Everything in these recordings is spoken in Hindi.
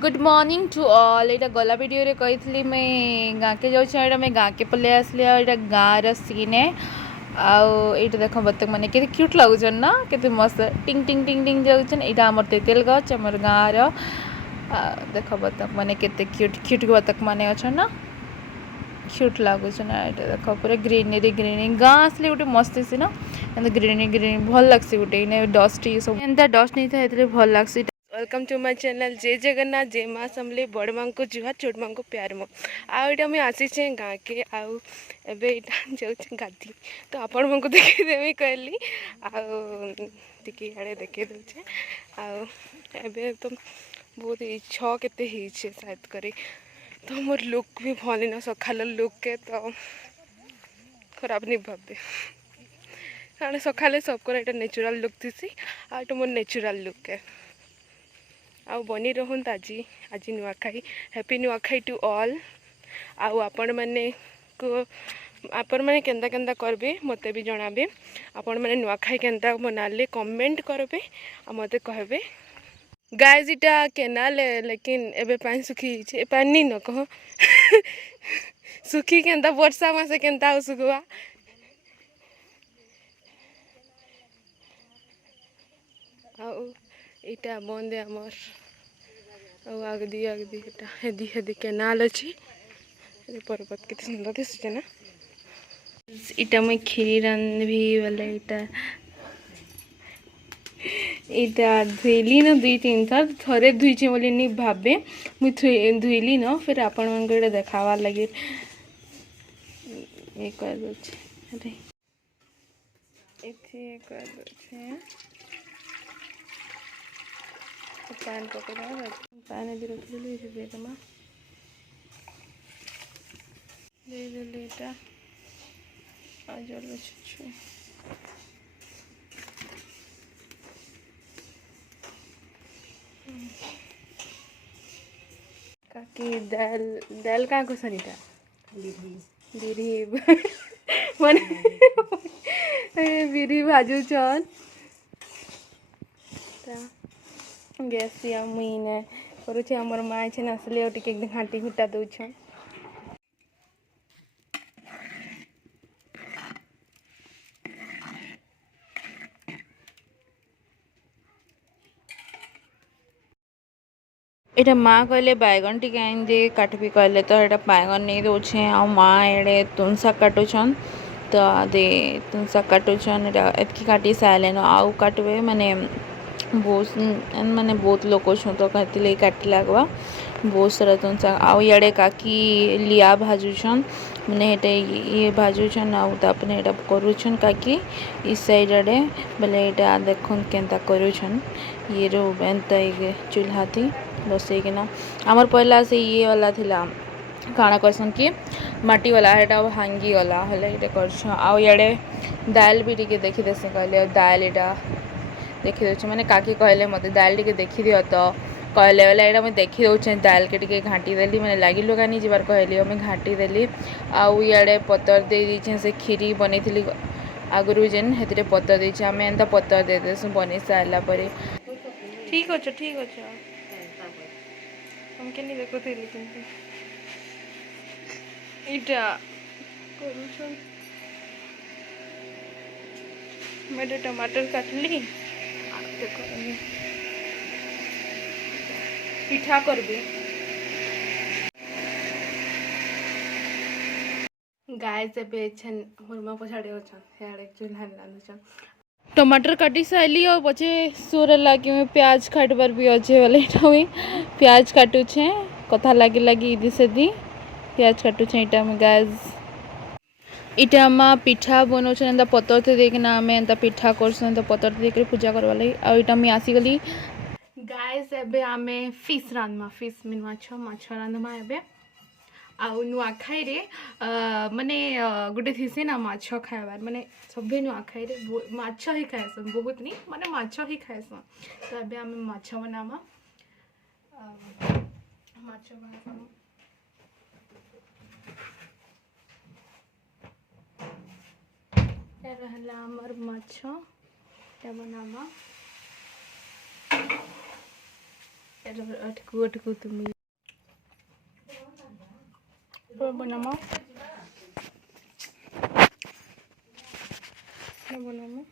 Good morning to all. यहाँ गला वीडियो रे कही मैं गाँ के जाऊँ मैं गाँ के पलि आसली यहाँ गाँव सीन है। आउ देख बतक मैंने के क्यूट लगुन ना के मस्त टिंग टिंग टिंग टिंग जाऊन। यहाँ आमर तेतेल गच आम गाँव देख बतक मैंने के क्यूट क्यूट बतक मैंने अच्छा ना क्यूट लगुच ना। ये देख पूरा ग्रीनरी ग्रीनरी गाँ आसले गोटे मस्त सी ना ग्रीनरी ग्रीनरी भल लगसी गोटे डस्ट ये सब एंता डस्ट नहीं था भल लगसी। वेलकम टू माय चैनल जय जगन्नाथ जय माँ समले बड़ माँ को जुहा छोट माँ को प्यार मो आईटा मुझे आसी गाँ के आउ जाऊँ गाधी तो आपण मानक देखीदेवी कहली आगे आड़े देखे दूचे आबे तो बहुत इच्छा केते शायद करे तो मोर लुक भी भल ना सकाल लुक के तो खराब नहीं भावे कारण सकाले सबको ये नेचुरल लुक थी आठ मोर नेचुरल लुक है आउ बनी रहंत आज आज Nuakhai happy Nuakhai to all. आउ आपण माने केंता केंता करबे मते भी जणाबे आपण माने नुआखाई केंता मनाले कमेंट करबे आ मते कहबे। गाइस इटा केनाल है लेकिन एबे पानी सुखी छे पानी न कह सुखी केंता वर्षा मासे केंता सुखवा आउ इटा बंद है आमर आगदी आगदी हेदी हेदी केनाल अच्छी पर्वत के सुंदर दिशे ना। इटा मैं खीरी रांधबी बोले इटा धुईली न दुई तीन थर थरे धुईचे बोली नहीं भावे मुई धुईली न फिर आपण मन को देखावार लगे ये कर दोछे अरे इथे कर दोछे पैन पकड़ा पैन यदि रखिदेली देदेमा देदेली एटा जल छुछु काकी दाल दाल क्या को सनीटा बिरी मन बिरी भाजू चन गैस मुई ने करुचे आमर माँ छे आसले टिके घाटी घुटा दौछन इटा माँ कहले बैगन टी आन दे काटबी कहले तो ये बैगन नहीं दौचे आ माँ एडे तुन शाग काटुछन तो दे तुन शाग काटुछन एतकी काटी सारे न आउ काटबे माने बहुत लोग छूँ तो कहती काटी लगवा बहुत सारा तुन शाग आउ इे काकी लिया भाजुछन मैंने ये भाजुछन आउने यहाँ करुछन काकी इस साइड आड़े बोले यहाँ देख केन्ता करुछन ये रो एंता चूल्हा थी बसईकिना आमर पहला से ये वाला थिला काଣା करसन कि माटी वाला हेटा भांगी गला हेले ये कर आउ इे दाल भी टिके देखी देसी कहले दाल यहाँ देखी दे मैंने काकी कहले मत दाल टिके देखी दियो तो कहले वाला यहाँ मुझे देखी दौचे दाल के टिके घाटी देली मैंने लगी लुगा नहीं जबार कहली मैं घाटी देली आउ इे पतर दे दीछे से खीरी बनी थी आगुरी जेन हेतरे पतर देछे आम एंता पतर दे देसु बनी सारा पर ठीक अच्छे ठीक अच्छे हम के नहीं देखो थे लेकिन इटा करूछन मैं टमाटर काटली देखो पिठा करबे गाइस एबे छन हुरमा पछाड़े होछन हेड एक्चुअली रांधुछन टमाटर काटी सारी और पचे सोर लगे मैं प्याज काटबार भी अच्छे वाले प्याज काटुछे कथा लगे लगे इदी से दी प्याज काटुछे इटा में गैस इटा आम पिठा बनाऊन एंता पतर थे देखना आम एंता पिठा करसन पतर देकर पूजा करवा लगी आईटा मुझे आसीगली गाइस एबे आमे फिश रांधमा फिश मीन माछ रांधमा एबे आउ नुआखाई रे माने गोटे थीसी ना माछ खाइबार माने सभे नुआखाई रे माछ ही खाएसन बहुत नहीं माने माछ ही खाएसन तो एबे आमे माछ बनामा माछ बनामा रहला हमर माछ बनामा अटकू तुम्ही बनामा बनामा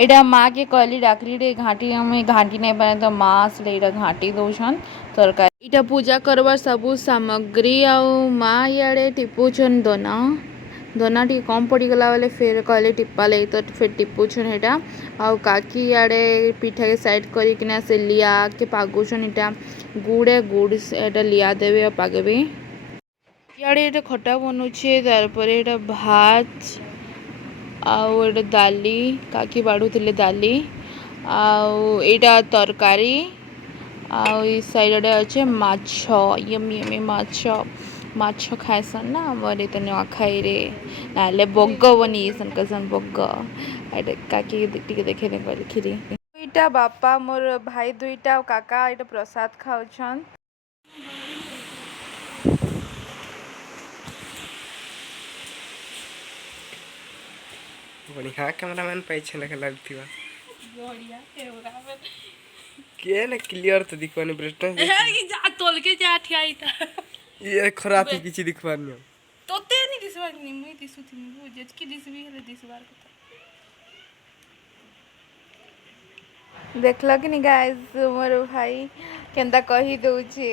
एटा माँ के कहली डाकली रे घाटी हमें घाटी नहीं पाए तो माँ आसले एटा घाटी दौन तरकारी इटा पूजा करवा सबू सामग्री आउ माँ इे टिपुछन दोना दोना टी कम पड़गला बेले फिर कहले टिप्पा लगे तो फिर टिपुछन एटा आउ काकी इे पिठा के साइड करना से लिया के पागुछन इटा गुड़े गुड़ एटा लिया देवे और पागेबे इे एटा खटा बनुचे तार एटा भात आउ एटा दाली काकी बाढ़ुले दाली आउ एटा तरकारी आउ ई साइड अच्छे माछ यमी यमी माछ खाएसन ना हमारे तो nuakhai रे नाले बग बनीसन कसन बग काकी देखे कहले खीरी दुईटा बापा मोर भाई दुईटा काका एटा प्रसाद खाउछन बढ़िया कैमरामैन पाइछे लगे लगथिबा बढ़िया कैमरामैन के न क्लियर तो दिखवानी ब्राइटनेस ए जा तोल के जा ठियाई था ये खराब किछि दिखवानी तोते नहीं दिसबार नहीं मुई दिसुथि मु जेचकी दिसबी हेले दिसबार कथा देखला कि नहीं गाइस मोर भाई केंदा कही दउछे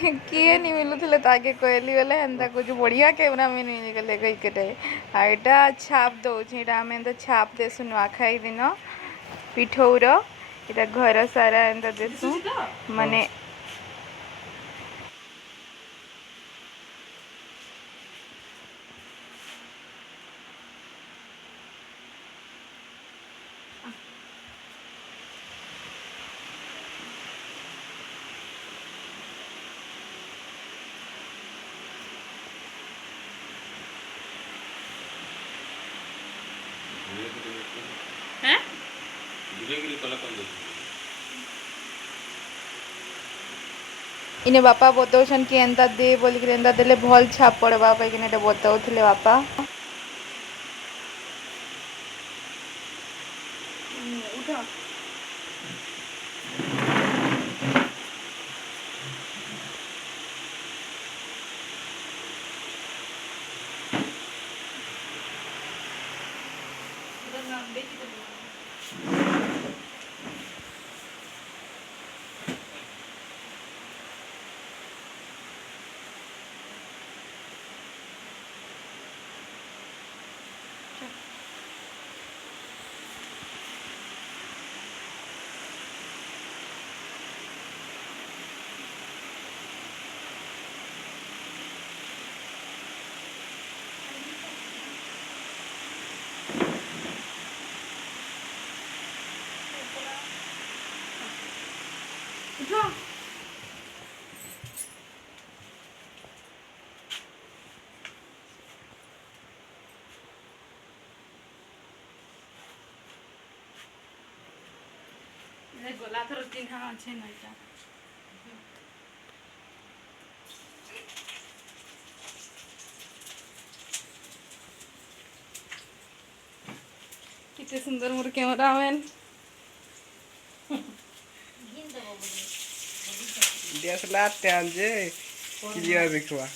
किए नहीं मिलुଥିଲେ ताके कहली गले हेंदा कुछ बढ़िया कैमरा में नहीं गले कही के आइटा छाप दउछे एटा हमें तो छाप देसु nuakhai दिन पिठौर एटा घर सारा एंदा देसु माने इने बापा बताउछन कि एंता दे बोल के एंता देले भल छाप पड़बा कहि कि बताउथले बापा उठा गला थर चिन्हा अच्छे नईटा कितने सुंदर मोर कैमरामैन डीएसएलआर टाइम जे क्लियर देखवा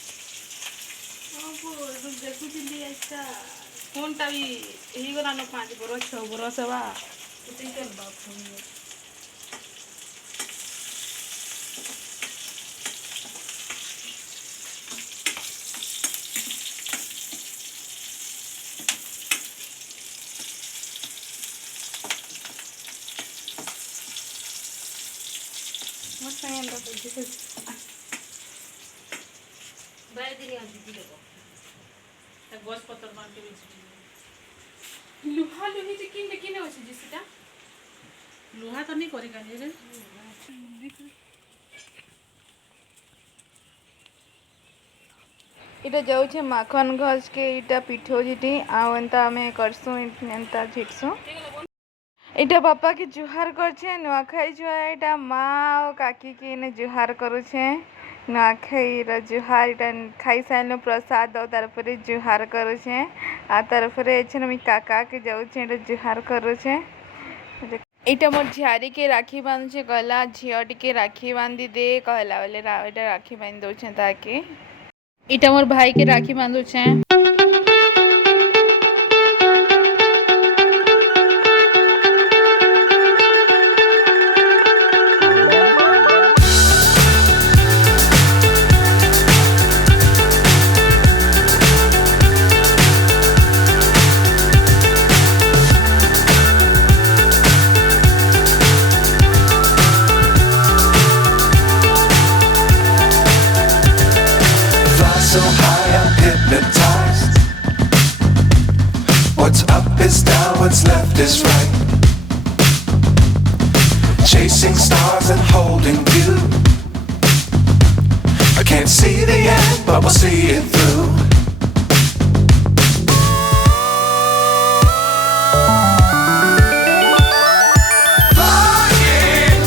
देखु चिली ऐसा फोन टा भी यही गला न 5 बरस 6 बरस बा उते चल बा फोन मस्त है तो दिस बाय दिरी आ दीदी देखो तक बस पत्थर मान के बिछ लुहा लुही जे किन किने होछ जिसटा लुहा तो नहीं करी कानी रे इटा जाउछे माखन घस के इटा पिठो जिटी आ एंता हमें करसु एंता झिटसु इटा पापा के जुहार करछे nuakhai जुहार इटा माँ और काकी के ने जुहार करुछे nuakhai रा जुहार इटा खाई साइलो प्रसाद और तारपरे जुहार करुछे आ तारपरे एछन मी काका के जाउछे इटा जुहार करुछे इटा मोर झियारी के राखी बांधुछे कहला झियो टिके राखी बांधी दे कहला बोले इटा राखी बांध दउछे ताके इटा मोर भाई के राखी बांधुछे so high I'm hypnotized. What's up is down, what's left is right. Chasing stars and holding you. I can't see the end, but we'll see it through. Flying,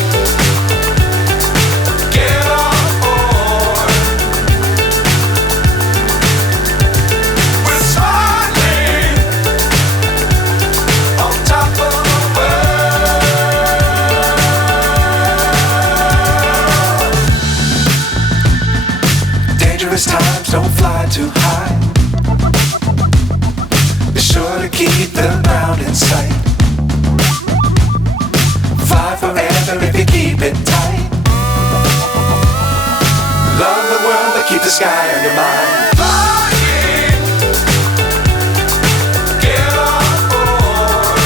get on board. We're smiling on top of the world. Dangerous times, don't fly too high. Be sure to keep the ground in sight. Fly forever if you keep it tight. Love the world, but keep the sky on your mind. Flying, get on board.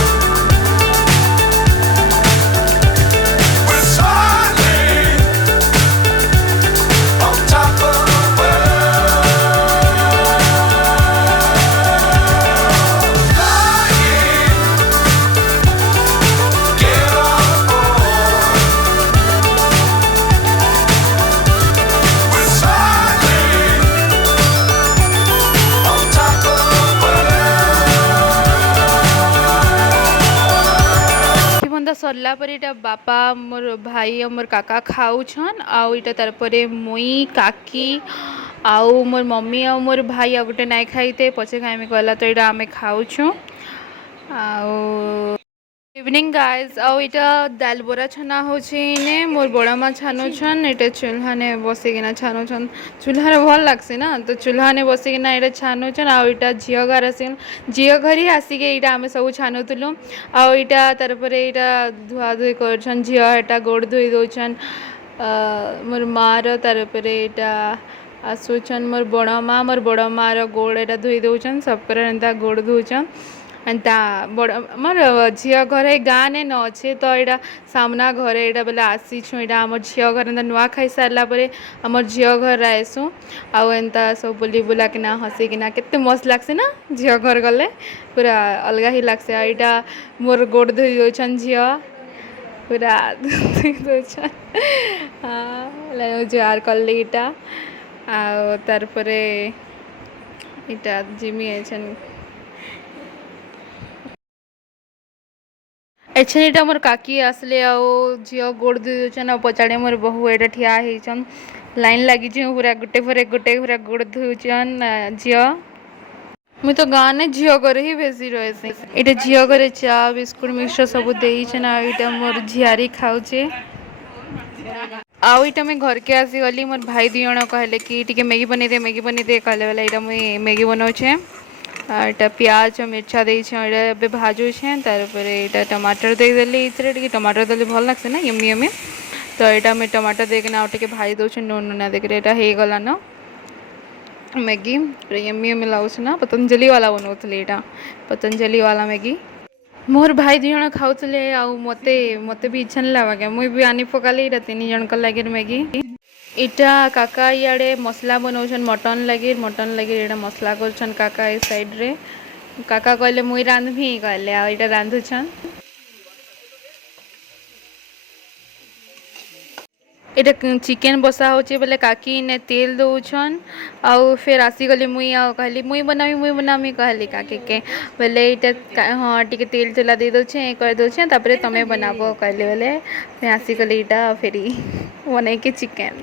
We're smiling on top of the world. Flying, get on board. We're smiling on top of the world. ବନ୍ଧା ସରିଲା ପରେ ଏଇଟା ବାପା ମୋର ଭାଇ ଆଉ ମୋର କାକା ଖାଉଛନ୍ ଆଉ ଏଇଟା ତାର ପରେ ମୁଇଁ କାକି ଆଉ ମୋର ମମ୍ମି ଆଉ ମୋର ଭାଇ ଆଉ ଗୋଟେ ନାଇଁ ଖାଇତେ ପଛେ ଖାଇମି କହିଲା ତ ଏଇଟା ଆମେ ଖାଉଛୁ ଆଉ ଇଭିନିଂ ଗାଇଜ୍ ଆଉ ଏଇଟା ଦାଲ ବରା ଛନା ହେଉଛି ନେ ମୋର ବଡ଼ ମା ଛାନୁଛନ୍ ଏଇଟା ଚୁଲ୍ହାନେ ବସିକିନା ଛାନୁଛନ୍ ଚୁଲ୍ହାରେ ଭଲ ଲାଗ୍ସି ନା ତ ଚୁଲ୍ହାନେ ବସିକିନା ଏଇଟା ଛାନୁଛନ୍ ଆଉ ଏଇଟା ଝିଅ ଘର ଆସିକି ଝିଅ ଘରି ଆସିକି ଏଇଟା ଆମେ ସବୁ ଛାନୁଥିଲୁ ଆଉ ଏଇଟା ତାରପରେ ଏଇଟା ଧୁଆ ଧୁଇ କରୁଛନ୍ ଝିଅ ଏଇଟା ଗୋଡ଼ ଧୋଇ ଦଉଛନ୍ ମୋର ମାର ତାରପରେ ଏଇଟା ଆସୁଛନ୍ ମୋର ବଡ଼ ମାର ଗୋଡ଼ ଏଇଟା ଧୋଇ ଦଉଛନ୍ ସବକର ଏନ୍ତା ଗୋଡ଼ ଧୋଉଛନ୍ ଏନ୍ତା ବଡ଼ ମୋର ଝିଅ ଘରେ ଗାଁନେ ନ ଅଛେ ତ ଏଇଟା ସାମ୍ନା ଘରେ ଏଇଟା ବେଲେ ଆସିଛୁଁ ଏଇଟା ଆମର ଝିଅ ଘର ଏନ୍ତା ନୂଆ ଖାଇ ସାରିଲା ପରେ ଆମର ଝିଅ ଘର ଆଏସୁଁ ଆଉ ଏନ୍ତା ସବୁ ବୁଲି ବୁଲାକିନା ହସିକିନା କେତେ ମସ୍ତ ଲାଗ୍ସି ନା ଝିଅ ଘର ଗଲେ ପୁରା ଅଲଗା ହିଁ ଲାଗ୍ସି ଆଉ ଏଇଟା ମୋର ଗୋଡ଼ ଧୋଇ ଦଉଛନ୍ ଝିଅ ପୁରା ଧୋଇ ଦଉଛନ୍ ଜୁହାର କଲି ଏଇଟା ଆଉ ତାରପରେ ଏଇଟା ଜିମି ଆଇଛନ୍ ଏଛେନ୍ ଏଇଟା ମୋର କାକି ଆସିଲେ ଆଉ ଝିଅ ଗୋଡ଼ ଧୋଇ ଦଉଛନ୍ ଆଉ ପଚାଡ଼େ ମୋର ବୋହୁ ଏଇଟା ଠିଆ ହେଇଛନ୍ ଲାଇନ୍ ଲାଗିଛି ପୁରା ଗୋଟେ ପରେ ଗୋଟେ ପୁରା ଗୋଡ଼ ଧୋଉଛନ୍ ଝିଅ ମୁଇଁ ତ ଗାଁନେ ଝିଅ ଘରେ ହିଁ ବେଶୀ ରହେସି ଏଇଟା ଝିଅ ଘରେ ଚା ବିସ୍କୁଟ ମିକ୍ସଚର ସବୁ ଦେଇଛନ୍ ଆଉ ଏଇଟା ମୋର ଝିଆରୀ ଖାଉଛେ ଆଉ ଏଇଟା ମୁଇଁ ଘରକେ ଆସିଗଲି ମୋର ଭାଇ ଦୁଇ ଜଣ କହିଲେ କି ଟିକେ ମ୍ୟାଗି ବନେଇଦେ କହିଲେ ବେଲେ ଏଇଟା ମୁଇଁ ମ୍ୟାଗି ବନାଉଛେ ଆଉ ଏଇଟା ପିଆଜ ମିର୍ଚା ଦେଇଛେ ଏଇଟା ଏବେ ଭାଜୁଛେ ତାରପରେ ଏଇଟା ଟମାଟର ଦେଇଦେଲି ଏଇଥିରେ ଟିକେ ଟମାଟର ଦେଲେ ଭଲ ଲାଗ୍ସି ନା ୟମି ୟମି ତ ଏଇଟା ମୁଇଁ ଟମାଟର ଦେଇକିନା ଆଉ ଟିକେ ଭାଜି ଦେଉଛେ ନୁନା ଦେଇକିରି ଏଇଟା ହେଇଗଲାନ ମ୍ୟାଗି ୟମି ୟମି ଲାଗୁଛି ନା ପତଞ୍ଜଲି ବାଲା ବନାଉଥିଲି ଏଇଟା ପତଞ୍ଜଲି ବାଲା ମ୍ୟାଗି ମୋର ଭାଇ ଦୁଇ ଜଣ ଖାଉଥିଲେ ଆଉ ମୋତେ ବି ଇଚ୍ଛା ନାଇଁ ଲାଗେ ମୁଇଁ ବି ଆନି ପକାଲି ଏଇଟା ତିନି ଜଣଙ୍କ ଲାଗି ମ୍ୟାଗି ଏଇଟା କାକା ଇଆଡ଼େ ମସଲା ବନାଉଛନ୍ ମଟନ୍ ଲାଗି ଏଇଟା ମସଲା କରୁଛନ୍ କାକା ଏ ସାଇଡ଼୍ରେ କାକା କହିଲେ ମୁଇଁ ରାନ୍ଧମି କହିଲେ ଆଉ ଏଇଟା ରାନ୍ଧୁଛନ୍ ଏଇଟା ଚିକେନ୍ ବସା ହେଉଛି ବେଲେ କାକି ନେ ତେଲ ଦଉଛନ୍ ଆଉ ଫେର୍ ଆସିଗଲି ମୁଇଁ ଆଉ କହିଲି ମୁଇଁ ବନାମି କହିଲି କାକିକେ ବେଲେ ଏଇଟା ହଁ ଟିକେ ତେଲ ତୁଲା ଦେଇ ଦଉଛେ କରିଦଉଛେ ତାପରେ ତମେ ବନାବ କହିଲେ ବେଲେ ଫେର୍ ଆସିଗଲି ଏଇଟା ଫେରି ବନେଇକି ଚିକେନ୍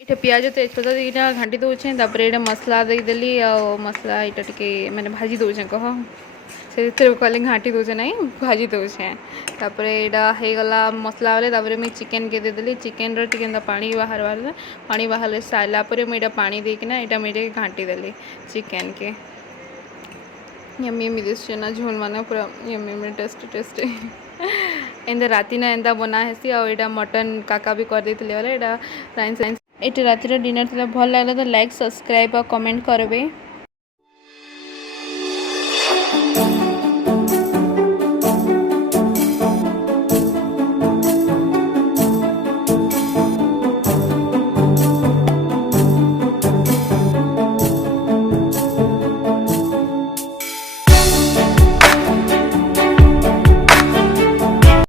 ଏଇଟା ପିଆଜ ତେଜପତ୍ର ଦେଇକିନା ଘାଣ୍ଟି ଦଉଛେ ତାପରେ ଏଇଟା ମସଲା ଦେଇଦେଲି ଆଉ ମସଲା ଏଇଟା ଟିକେ ମାନେ ଭାଜି ଦଉଛେ କହ ସେଥିରେ କହିଲେ ଘାଣ୍ଟି ଦଉଛେ ନାଇଁ ଭାଜି ଦଉଛେ ତାପରେ ଏଇଟା ହେଇଗଲା ମସଲା ବେଲେ ତାପରେ ମୁଇଁ ଚିକେନ୍କେ ଦେଇଦେଲି ଚିକେନ୍ର ଟିକେ ଏନ୍ତା ପାଣି ବାହାରି ସାରିଲା ପରେ ମୁଁ ଏଇଟା ପାଣି ଦେଇକିନା ଏଇଟା ମୁଇଁ ଟିକେ ଘାଣ୍ଟି ଦେଲି ଚିକେନ୍କେ ୟମି ଦିଶୁଛେ ନା ଝୋଲ ମାନେ ପୁରା ୟମି ଟେଷ୍ଟି ଏନ୍ତା ରାତିନେ ଏନ୍ତା ବନା ହେସି ଆଉ ଏଇଟା ମଟନ୍ କାକା ବି କରିଦେଇଥିଲେ ବେଲେ ଏଇଟା ଏଇଟା ରାତିର ଡିନର୍ ଥିଲା ଭଲ ଲାଗିଲା ତ ଲାଇକ୍ ସବସ୍କ୍ରାଇବ୍ ଆଉ କମେଣ୍ଟ କରିବେ।